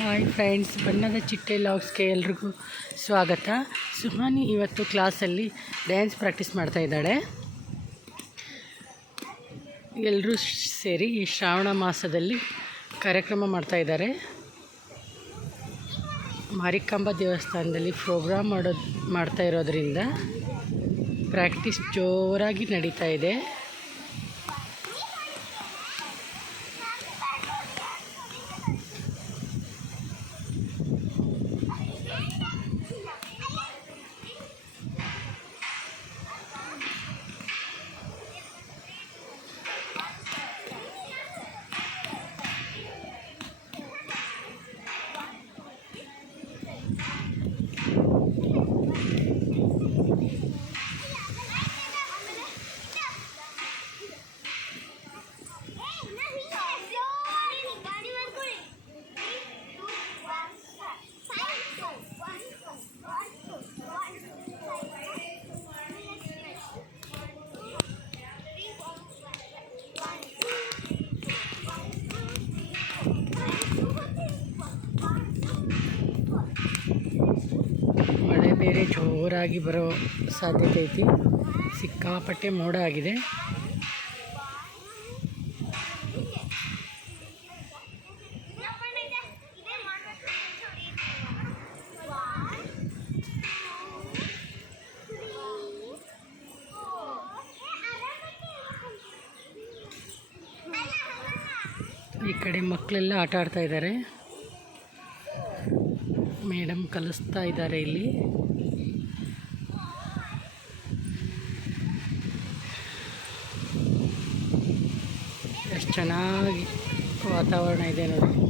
Hi friends, ಬಣ್ಣದ ಚಿಟ್ಟೆ ಲಾಗ್ಸ್ಗೆ ಎಲ್ರಿಗೂ ಸ್ವಾಗತ. ಸುಹಾನಿ ಇವತ್ತು ಕ್ಲಾಸಲ್ಲಿ ಡ್ಯಾನ್ಸ್ ಪ್ರಾಕ್ಟೀಸ್ ಮಾಡ್ತಾ ಇದ್ದಾಳೆ. ಎಲ್ಲರೂ ಸೇರಿ ಈ ಶ್ರಾವಣ ಮಾಸದಲ್ಲಿ ಕಾರ್ಯಕ್ರಮ ಮಾಡ್ತಾ ಇದ್ದಾರೆ. ಮಾರಿಕಾಂಬಾ ದೇವಸ್ಥಾನದಲ್ಲಿ ಪ್ರೋಗ್ರಾಮ್ ಮಾಡ್ತಾ ಇರೋದ್ರಿಂದ ಪ್ರಾಕ್ಟೀಸ್ ಜೋರಾಗಿ ನಡೀತಾ ಇದೆ. ಮಳೆ ಬೇರೆ ಜೋರಾಗಿ ಬರೋ ಸಾಧ್ಯತೆ ಐತಿ. ಸಿಕ್ಕಾಪಟ್ಟೆ ಮೋಡ ಆಗಿದೆ. ಈ ಕಡೆ ಮಕ್ಕಳೆಲ್ಲ ಆಟ ಆಡ್ತಾ ಇದ್ದಾರೆ. ಮೇಡಮ್ ಕಲಿಸ್ತಾ ಇದ್ದಾರೆ. ಇಲ್ಲಿ ಎಷ್ಟು ಚೆನ್ನಾಗಿ ವಾತಾವರಣ ಇದೆ ನೋಡಿ.